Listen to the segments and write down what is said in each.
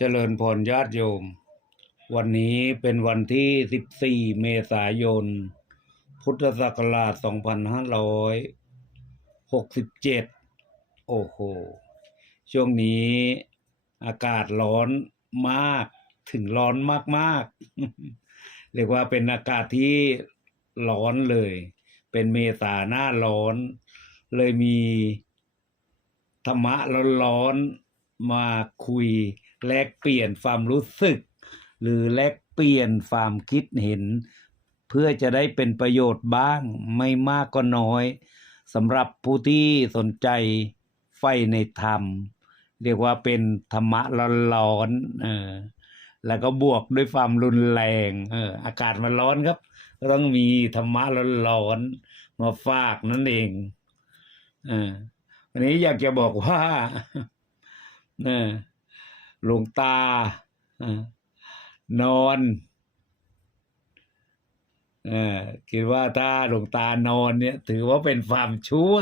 เจริญพรญาติโยม วันนี้เป็นวันที่ 14 เมษายน พุทธศักราช 2567 โอ้โห ช่วงนี้อากาศร้อนมาก ถึงร้อนมากๆ เรียกว่าเป็นอากาศที่ร้อนเลย เป็นเมษาหน้าร้อน เลยมีธรรมะร้อนๆมาคุย แลกเปลี่ยนความรู้สึก หรือแลกเปลี่ยนความคิดเห็น เพื่อจะได้เป็นประโยชน์บ้างไม่มากก็น้อยสำหรับผู้ที่สนใจใฝ่ในธรรม เรียกว่าเป็นธรรมะร้อนๆเออแล้วก็บวกด้วยความรุนแรงเอออากาศมันร้อนครับก็ต้องมีธรรมะร้อนๆมาฝากนั่นเองเออวันนี้อยากจะบอกว่าเออ หลวงตา นอนอคิดว่าถ้าหลวงตานอนเนี่ย ถือว่าเป็นความชั่ว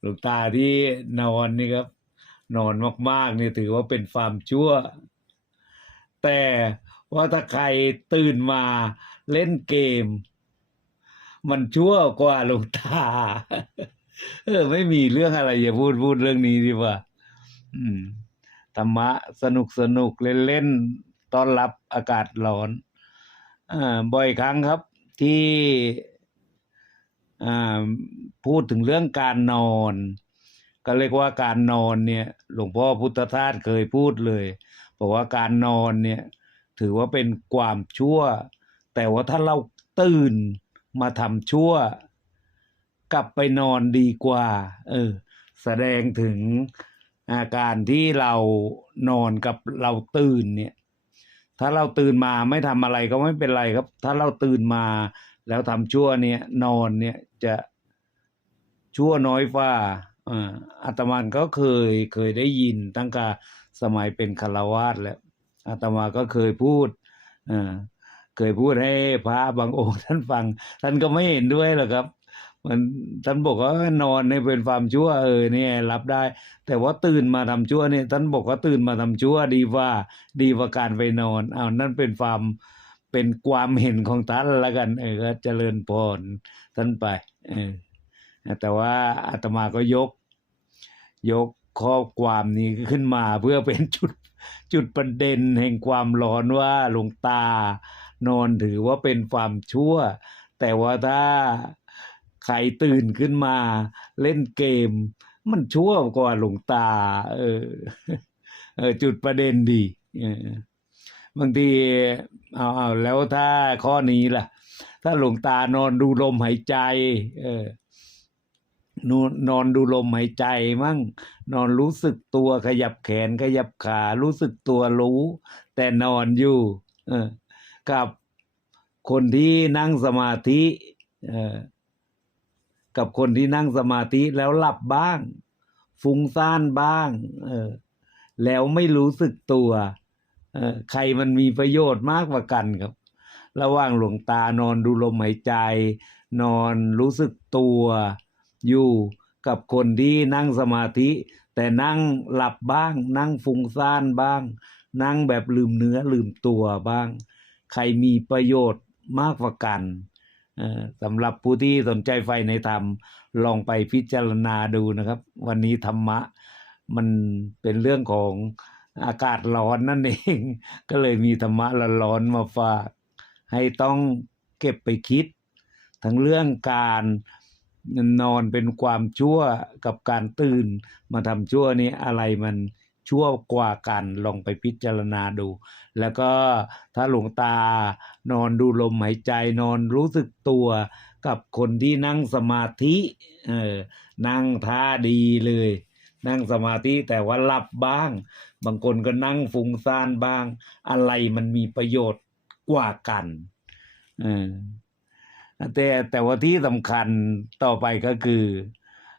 หลวงตาที่นอนนี่ครับ นอนมากๆนี่ถือว่าเป็นความชั่ว แต่ว่าถ้าใครตื่นมาเล่นเกม มันชั่วกว่าหลวงตา เออ ไม่มีเรื่องอะไรอย่าพูดพูดเรื่องนี้ดีกว่า อืม ธรรมะสนุกสนุกเล่นๆต้อนรับอากาศร้อนอบ่อยครั้งครับที่พูดถึงเรื่องการนอน ก็เรียกว่าการนอนเนี่ยหลวงพ่อพุทธทาสเคยพูดเลยบอกว่าการนอนเนี่ยถือว่าเป็นความชั่ว แต่ว่าถ้าเราตื่นมาทำชั่ว กลับไปนอนดีกว่า เออ แสดงถึง อาการที่เรานอนกับเราตื่นเนี่ย ถ้าเราตื่นมาไม่ทำอะไรก็ไม่เป็นไรครับ ถ้าเราตื่นมาแล้วทำชั่วเนี่ย นอนเนี่ยจะชั่วน้อยฟ้าอ่าอาตมาก็เคยเคยได้ยินตั้งแต่สมัยเป็นคารวาสแล้วอาตมาก็เคยพูดอ่าเคยพูดให้พระบางองค์ท่านฟัง ท่านก็ไม่เห็นด้วยหรอกครับ มันท่านบอกว่านอนเนี่ยเป็นความชั่วเออเนี่ยรับได้ แต่ว่าตื่นมาทำชั่วเนี่ยท่านบอกว่าตื่นมาทำชั่วดีว่าดีกว่าการไปนอนอ้านั่นเป็นความเป็นความเห็นของท่านละกัน เออก็เจริญพรท่านไปเออแต่ว่าอาตมาก็ยก ยกข้อความนี้ขึ้นมาเพื่อเป็นจุดจุดประเด็นแห่งความร้อนว่าหลวงตานอนถือว่าเป็นความชั่ว แต่ว่าถ้า ใครตื่นขึ้นมาเล่นเกม มันชั่วกว่าหลวงตา เออเออจุดประเด็นดีเออบางทีเอาเอาแล้วถ้าข้อนี้ล่ะ ถ้าหลวงตานอนดูลมหายใจ เออนอนนอนดูลมหายใจมั่ง นอนรู้สึกตัวขยับแขนขยับขารู้สึกตัวรู้ แต่นอนอยู่ เออ กับคนที่นั่งสมาธิ เออ กับคนที่นั่งสมาธิแล้วหลับบ้าง ฟุ้งซ่านบ้าง เออ แล้วไม่รู้สึกตัวเออใครมันมีประโยชน์มากกว่ากันครับ ระหว่างหลวงตานอนดูลมหายใจ นอนรู้สึกตัว อยู่กับคนที่นั่งสมาธิ แต่นั่งหลับบ้าง นั่งฟุ้งซ่านบ้าง นั่งแบบลืมเนื้อลืมตัวบ้าง ใครมีประโยชน์มากกว่ากัน สำหรับผู้ที่สนใจไฟในธรรม ลองไปพิจารณาดูนะครับ วันนี้ธรรมะมันเป็นเรื่องของอากาศร้อนนั่นเอง ก็เลยมีธรรมะละร้อนมาฝาก ให้ต้องเก็บไปคิด ทั้งเรื่องการนอนเป็นความชั่วกับการตื่นมาทำชั่วนี้อะไรมัน ชั่วกว่ากันลองไปพิจารณาดู แล้วก็ถ้าหลวงตานอนดูลมหายใจนอนรู้สึกตัวกับคนที่นั่งสมาธิเออนั่งท่าดีเลย นั่งสมาธิแต่ว่าหลับบ้าง บางคนก็นั่งฟุ้งซ่านบ้าง อะไรมันมีประโยชน์กว่ากันเออแต่แต่ว่าที่สำคัญต่อไปก็คือ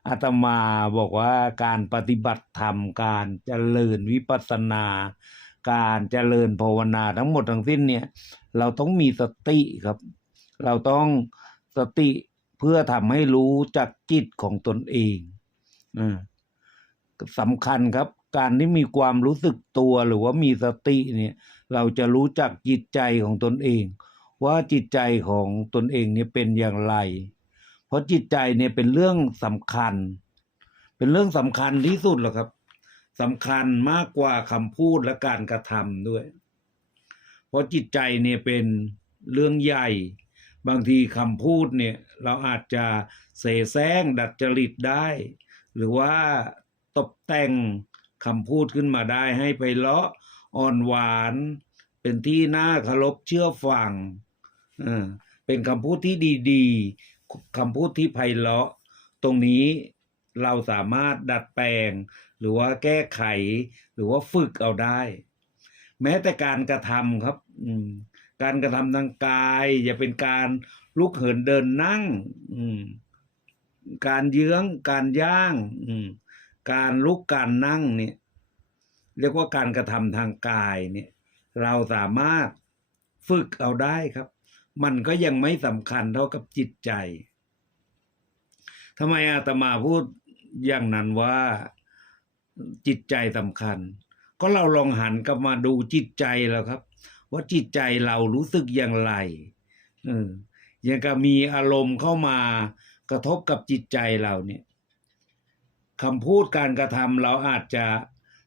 อาตมาบอกว่าการปฏิบัติธรรมการเจริญวิปัสสนา การเจริญภาวนาทั้งหมดทั้งสิ้นเนี่ย เราต้องมีสติครับ เราต้องสติเพื่อทำให้รู้จักจิตของตนเองอ่าสำคัญครับ การที่มีความรู้สึกตัวหรือว่ามีสติเนี่ย เราจะรู้จักจิตใจของตนเอง ว่าจิตใจของตนเองเนี่ยเป็นอย่างไร เพราะจิตใจเนี่ยเป็นเรื่องสำคัญ เป็นเรื่องสำคัญที่สุดหรอครับสำคัญมากกว่าคำพูดและการกระทำด้วย เพราะจิตใจเนี่ยเป็นเรื่องใหญ่ บางทีคำพูดเนี่ย เราอาจจะเสแสร้งดัดจริตได้ หรือว่าตกแต่งคำพูดขึ้นมาได้ให้ไพเราะอ่อนหวาน เป็นที่น่าเคารพเชื่อฟังเออเป็นคำพูดที่ดี ๆ คำพูดที่ไพเราะ ตรงนี้เราสามารถดัดแปลง หรือว่าแก้ไข หรือว่าฝึกเอาได้ แม้แต่การกระทำครับการกระทำทางกาย อย่าเป็นการลุกเหินเดินนั่งการเยื้องการย่างการลุกการนั่งเนี่ยเรียกว่าการกระทำทางกายเนี่ย เราสามารถฝึกเอาได้ครับ มันก็ยังไม่สำคัญเท่ากับจิตใจทำไมอาตมาพูดอย่างนั้นว่าจิตใจสำคัญ ก็เราลองหันกลับมาดูจิตใจแล้วครับ ว่าจิตใจเรารู้สึกอย่างไรเออยังก็มีอารมณ์เข้ามากระทบกับจิตใจเราเนี่ยคำพูดการกระทำเราอาจจะ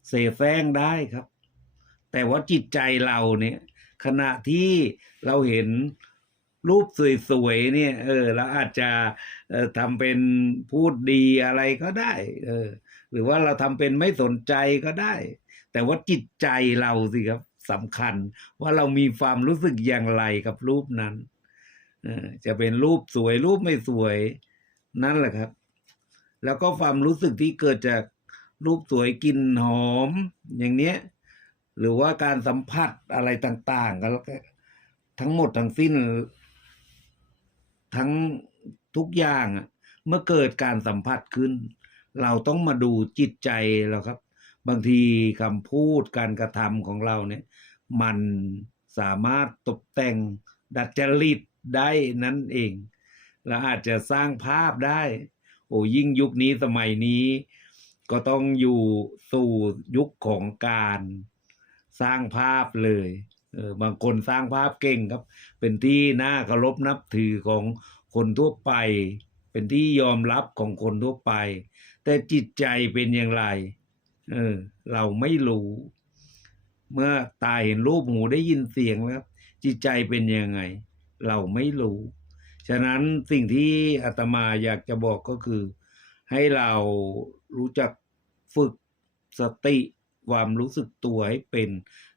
เสแสร้งได้ครับ แต่ว่าจิตใจเราเนี่ยขณะที่เราเห็น รูปสวยๆเนี่ย เออเราอาจจะเออทำเป็นพูดดีอะไรก็ได้ เออ หรือว่าเราทำเป็นไม่สนใจก็ได้ แต่ว่าจิตใจเราสิครับสำคัญ ว่าเรามีความรู้สึกอย่างไรกับรูปนั้นเออจะเป็นรูปสวยรูปไม่สวยนั่นแหละครับ แล้วก็ความรู้สึกที่เกิดจากรูปสวยกลิ่นหอม อย่างเนี้ย หรือว่าการสัมผัสอะไรต่าง ๆ ก็แล้วก็ทั้งหมดทั้งสิ้น ทั้งทุกอย่างอะเมื่อเกิดการสัมผัสขึ้น เราต้องมาดูจิตใจเราครับ บางทีคำพูดการกระทำของเราเนี่ย มันสามารถตกแต่งดัดจริตได้นั่นเองและอาจจะสร้างภาพได้ โอ้ยิ่งยุคนี้สมัยนี้ ก็ต้องอยู่สู่ยุคของการสร้างภาพเลย เออบางคนสร้างภาพเก่งครับ เป็นที่น่าเคารพนับถือของคนทั่วไป เป็นที่ยอมรับของคนทั่วไป แต่จิตใจเป็นอย่างไร เออ เราไม่รู้ เมื่อตาเห็นรูปหูได้ยินเสียงแล้วจิตใจเป็นยังไง เราไม่รู้ ฉะนั้นสิ่งที่อาตมาอยากจะบอกก็คือ ให้เรารู้จักฝึกสติ ความรู้สึกตัวให้เป็น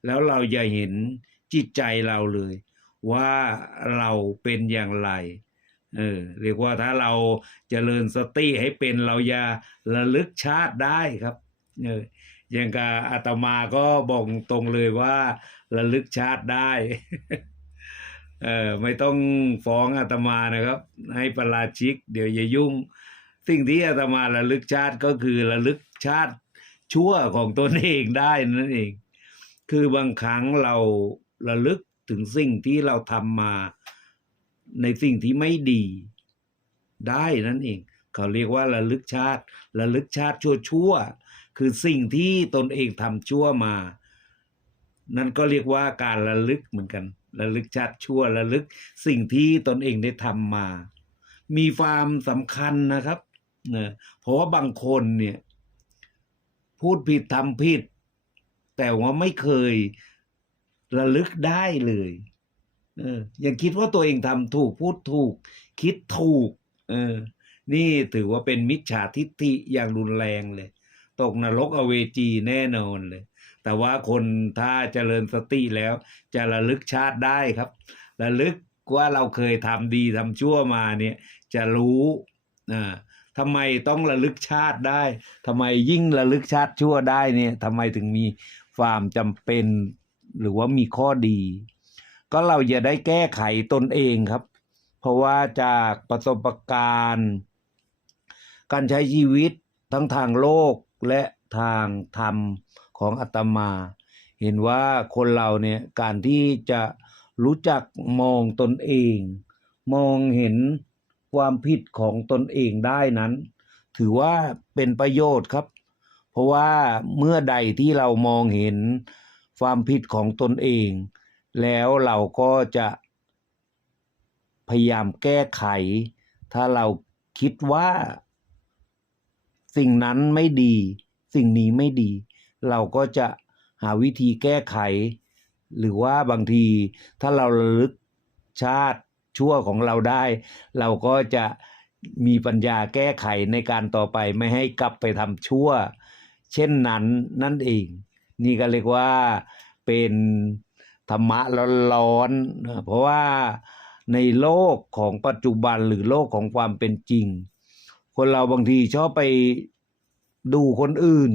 แล้วเราอย่าเห็นจิตใจเราเลย ว่าเราเป็นอย่างไรเออเรียกว่าถ้าเราจเจริญสติให้เป็นเราอย่าระลึกชาติได้ครับเอออย่างกับอาตมาก็บอกตรงเลยว่าระลึกชาติได้เออไม่ต้องฟ้องอาตมานะครับ ให้ประราชิก เดี๋ยวอย่ายุ่ง สิ่งที่อาตมาระลึกชาติก็คือระลึกชาติ ชั่วของตนเองได้นั่นเอง คือบางครั้งเราระลึกถึงสิ่งที่เราทำมาในสิ่งที่ไม่ดีได้นั่นเอง เขาเรียกว่าระลึกชาติ ระลึกชาติชั่วชั่วคือสิ่งที่ตนเองทำชั่วมา นั่นก็เรียกว่าการระลึกเหมือนกัน ระลึกชาติชั่วระลึกสิ่งที่ตนเองได้ทำมา มีความสำคัญนะครับเนะเพราะว่าบางคนเนี่ย พูดผิดทำผิด แต่ว่าไม่เคยระลึกได้เลยเออยังคิดว่าตัวเองทำถูกพูดถูก คิดถูก เออ นี่ถือว่าเป็นมิจฉาทิฏฐิอย่างรุนแรงเลย ตกนรกอเวจีแน่นอนเลย แต่ว่าคนถ้าเจริญสติแล้ว จะระลึกชาติได้ครับ ระลึกว่าเราเคยทำดีทำชั่วมาเนี่ย จะรู้อ่า ทำไมต้องระลึกชาติได้ทำไมยิ่งระลึกชาติชั่วได้เนี่ยทำไมถึงมีความจำเป็น หรือว่ามีข้อดี ก็เราจะได้แก้ไขตนเองครับ เพราะว่าจากประสบการณ์ การใช้ชีวิตทั้งทางโลกและทางธรรมของอาตมา เห็นว่าคนเราเนี่ยการที่จะรู้จักมองตนเอง มองเห็น ความผิดของตนเองได้นั้น ถือว่าเป็นประโยชน์ครับ เพราะว่าเมื่อใดที่เรามองเห็นความผิดของตนเอง แล้วเราก็จะพยายามแก้ไข ถ้าเราคิดว่า สิ่งนั้นไม่ดี สิ่งนี้ไม่ดี เราก็จะหาวิธีแก้ไข หรือว่าบางทีถ้าเราระลึกชาติ ชั่วของเราได้ เราก็จะมีปัญญาแก้ไขในการต่อไปไม่ให้กลับไปทำชั่ว เช่นนั้นนั่นเอง นี่ก็เรียกว่าเป็นธรรมะร้อนๆเพราะว่าในโลกของปัจจุบันหรือโลกของความเป็นจริง คนเราบางทีชอบไปดูคนอื่น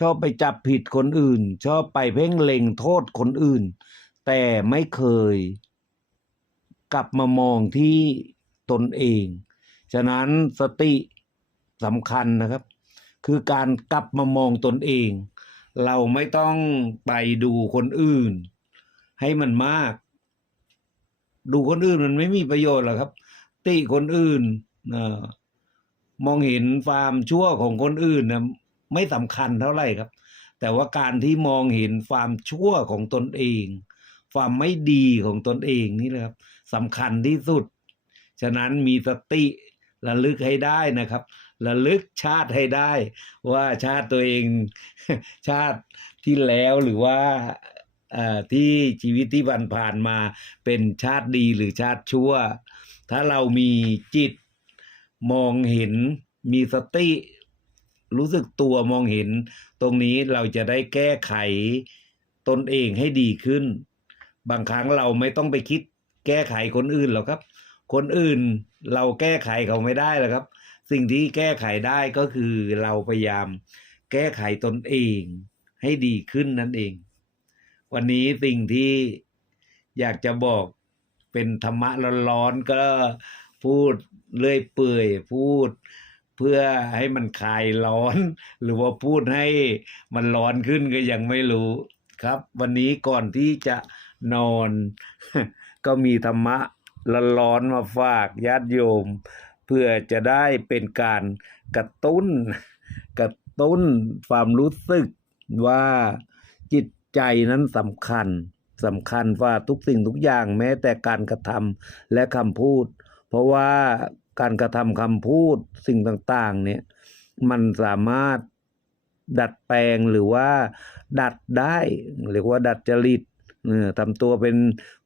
ชอบไปจับผิดคนอื่น ชอบไปเพ่งเล็งโทษคนอื่น แต่ไม่เคย กลับมามองที่ตนเอง ฉะนั้นสติสำคัญนะครับ คือการกลับมามองตนเอง เราไม่ต้องไปดูคนอื่น ให้มันมาก ดูคนอื่นมันไม่มีประโยชน์หรอกครับ ติคนอื่นออมองเห็นความชั่วของคนอื่นนะไม่สำคัญเท่าไหร่ครับ แต่ว่าการที่มองเห็นความชั่วของตนเอง ความไม่ดีของตนเองนี่แหละครับ สำคัญที่สุด ฉะนั้นมีสติระลึกให้ได้นะครับ ระลึกชาติให้ได้ ว่าชาติตัวเองชาติที่แล้วหรือว่าที่ชีวิตที่ผ่านผ่านมาเป็นชาติดีหรือชาติชั่ว ถ้าเรามีจิตมองเห็นมีสติรู้สึกตัวมองเห็น ตรงนี้เราจะได้แก้ไขตนเองให้ดีขึ้น บางครั้งเราไม่ต้องไปคิด แก้ไขคนอื่นหรอกครับ คนอื่นเราแก้ไขเขาไม่ได้หรอกครับ สิ่งที่แก้ไขได้ก็คือเราพยายามแก้ไขตนเองให้ดีขึ้นนั่นเอง วันนี้สิ่งที่อยากจะบอกเป็นธรรมะร้อนๆก็พูดเลื่อยเปื่อยพูดเพื่อให้มันคลายร้อน หรือว่าพูดให้มันร้อนขึ้นก็ยังไม่รู้ครับ วันนี้ก่อนที่จะนอน ก็มีธรรมะละร้อนมาฝากญาติโยม เพื่อจะได้เป็นการกระตุ้น กระตุ้นความรู้สึกว่าจิตใจนั้นสำคัญสำคัญว่าทุกสิ่งทุกอย่างแม้แต่การกระทำและคำพูด เพราะว่าการกระทำคำพูดสิ่งต่าง ๆ เนี่ย มันสามารถดัดแปลงหรือว่า ดัดได้ เรียกว่าดัดจริต ทำตัวเป็น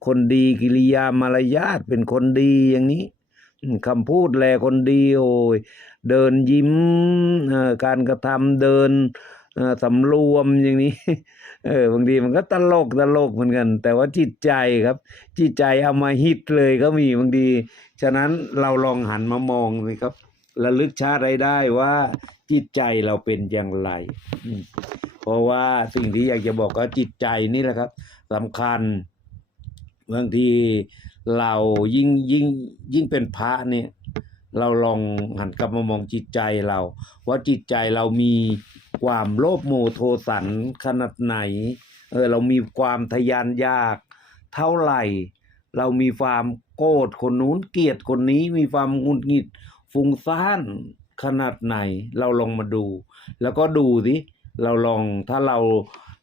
คนดีกิริยามารยาทเป็นคนดีอย่างนี้คำพูดแลคนดีโอ้ยเดินยิ้มการกระทำเดินสำรวมอย่างนี้เออบางทีมันก็ตลกตลกเหมือนกัน แต่ว่าจิตใจครับ จิตใจเอามาฮิตเลยก็มีบางที ฉะนั้นเราลองหันมามองสิครับระลึกชาติให้ได้ว่าจิตใจเราเป็นอย่างไร เพราะว่าสิ่งที่อยากจะบอกก็จิตใจนี่แหละครับ สำคัญบางทีเรายิ่งยิ่งยิ่งเป็นพระเนี่ยเราลองหันกลับมามองจิตใจเรา ว่าจิตใจเรามีความโลภโมโทสันขนาดไหนเออเรามีความทะยานยาก เท่าไหร่ เรามีความโกรธคนนู้นเกลียดคนนี้มีความหงุดหงิดฟุ้งซ่านขนาดไหน เราลองมาดู แล้วก็ดูสิเราลองถ้าเรา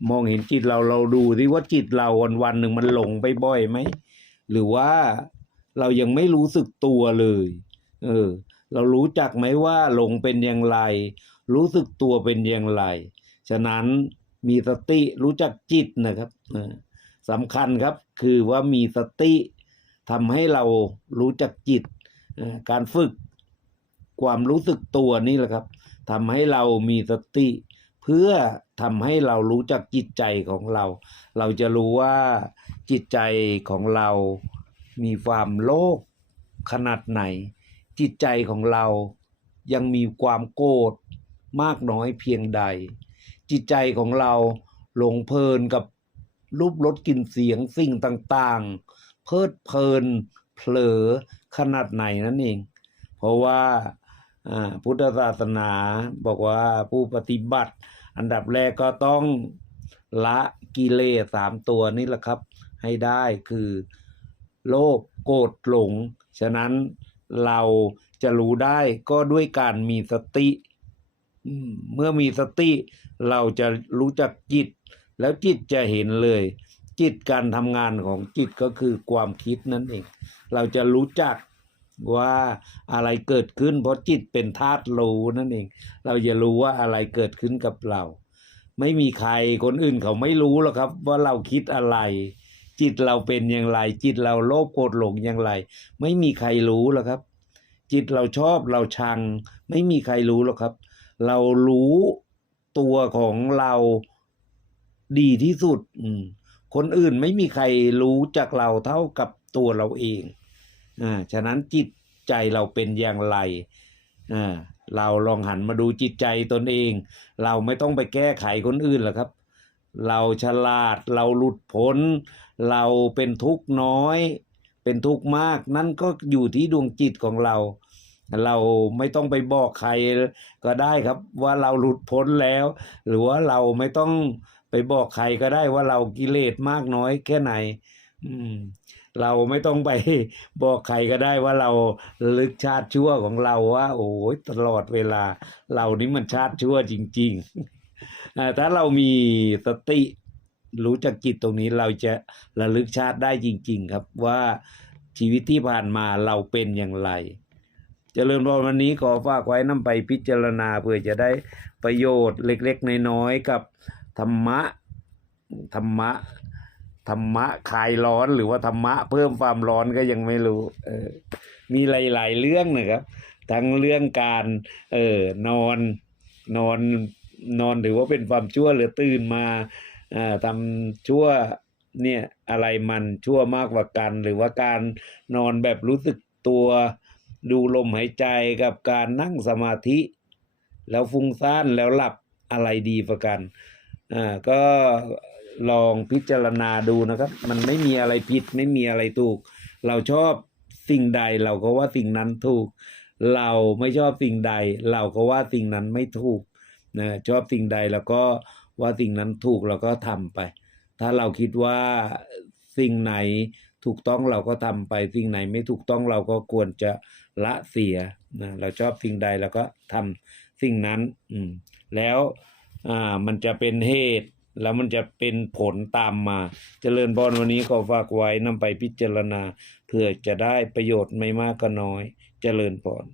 มองเห็นจิตเราเราดูสิว่าจิตเราวันวันหนึ่งมันหลงไปบ่อยไหมหรือว่าเรายังไม่รู้สึกตัวเลย เออ เรารู้จักไหมว่าหลงเป็นอย่างไร รู้สึกตัวเป็นอย่างไร ฉะนั้นมีสติรู้จักจิตนะครับสำคัญครับคือว่ามีสติทำให้เรารู้จักจิตอ่อการฝึกความรู้สึกตัวนี่แหละครับทำให้เรามีสติ เพื่อทำให้เรารู้จักจิตใจของเรา เราจะรู้ว่าจิตใจของเรามีความโลภขนาดไหน จิตใจของเรายังมีความโกรธมากน้อยเพียงใด จิตใจของเราหลงเพลินกับรูปรสกลิ่นเสียงสิ่งต่างๆ เพลิดเพลินเผลอขนาดไหนนั่นเอง เพราะว่าอ่า พุทธศาสนาบอกว่าผู้ปฏิบัติ อันดับแรกก็ต้องละกิเลสสามตัวนี่แหละครับ ให้ได้คือโลภโกรธหลง ฉะนั้นเราจะรู้ได้ก็ด้วยการมีสติ เมื่อมีสติเราจะรู้จักจิต แล้วจิตจะเห็นเลย จิตการทำงานของจิตก็คือความคิดนั่นเอง เราจะรู้จัก ว่าอะไรเกิดขึ้นเพราะจิตเป็นธาตุรู้นั่นเอง เราจะรู้ว่าอะไรเกิดขึ้นกับเรา ไม่มีใครคนอื่นเขาไม่รู้หรอกครับ ว่าเราคิดอะไร จิตเราเป็นอย่างไร จิตเราโลภโกรธหลงอย่างไร ไม่มีใครรู้หรอกครับ จิตเราชอบเราชัง ไม่มีใครรู้หรอกครับ เรารู้ตัวของเราดีที่สุด คนอื่นไม่มีใครรู้จักเราเท่ากับตัวเราเอง อ่าฉะนั้นจิตใจเราเป็นอย่างไรอ่าเราลองหันมาดูจิตใจตนเอง เราไม่ต้องไปแก้ไขคนอื่นหรอกครับ เราฉลาดเราหลุดพ้น เราเป็นทุกข์น้อย เป็นทุกข์มาก นั่นก็อยู่ที่ดวงจิตของเรา เราไม่ต้องไปบอกใครก็ได้ครับ ว่าเราหลุดพ้นแล้ว หรือว่าเราไม่ต้องไปบอกใครก็ได้ว่าเรากิเลสมากน้อยแค่ไหน อืม เราไม่ต้องไปบอกใครก็ได้ว่าเราลึกชาติชั่วของเราว่าโอ้ยตลอดเวลา เรานี่มันชาติชั่วจริงๆอ่าถ้าเรามีสติรู้จักจิตตรงนี้เราจะระลึกชาติได้จริง ๆ ครับว่าชีวิตที่ผ่านมาเราเป็นอย่างไรเจริญพรวันนี้ขอฝากไว้นำไปพิจารณาเพื่อจะได้ประโยชน์เล็ก ๆ น้อยๆกับธรรมะธรรมะ ธรรมะคลายร้อนหรือว่าธรรมะเพิ่มความร้อนก็ยังไม่รู้ เออ มีหลาย ๆ เรื่องนะครับ ทั้งเรื่องการ เออนอนนอนนอนถือว่าเป็นความชั่วหรือตื่นมาอ่าทำชั่วเนี่ยอะไรมันชั่วมากกว่ากัน หรือว่าการนอนแบบรู้สึกตัวดูลมหายใจกับการนั่งสมาธิ แล้วฟุ้งซ่านแล้วหลับอะไรดีกว่ากันอ่าก็ ลองพิจารณาดูนะครับ มันไม่มีอะไรผิดไม่มีอะไรถูก เราชอบสิ่งใดเราก็ว่าสิ่งนั้นถูก เราไม่ชอบสิ่งใด เราก็ว่าสิ่งนั้นไม่ถูกนะชอบสิ่งใดเราก็ว่าสิ่งนั้นถูกเราก็ทำไป ถ้าเราคิดว่าสิ่งไหนถูกต้องเราก็ทำไป สิ่งไหนไม่ถูกต้องเราก็ควรจะละเสียนะเราชอบสิ่งใดเราก็ทำสิ่งนั้นอืมแล้วอ่ามันจะเป็นเหตุ แล้วมันจะเป็นผลตามมาเจริญบอนวันนี้ขอฝากไว้นำไปพิจารณาเพื่อจะได้ประโยชน์ไม่มากก็น้อยเจริญพร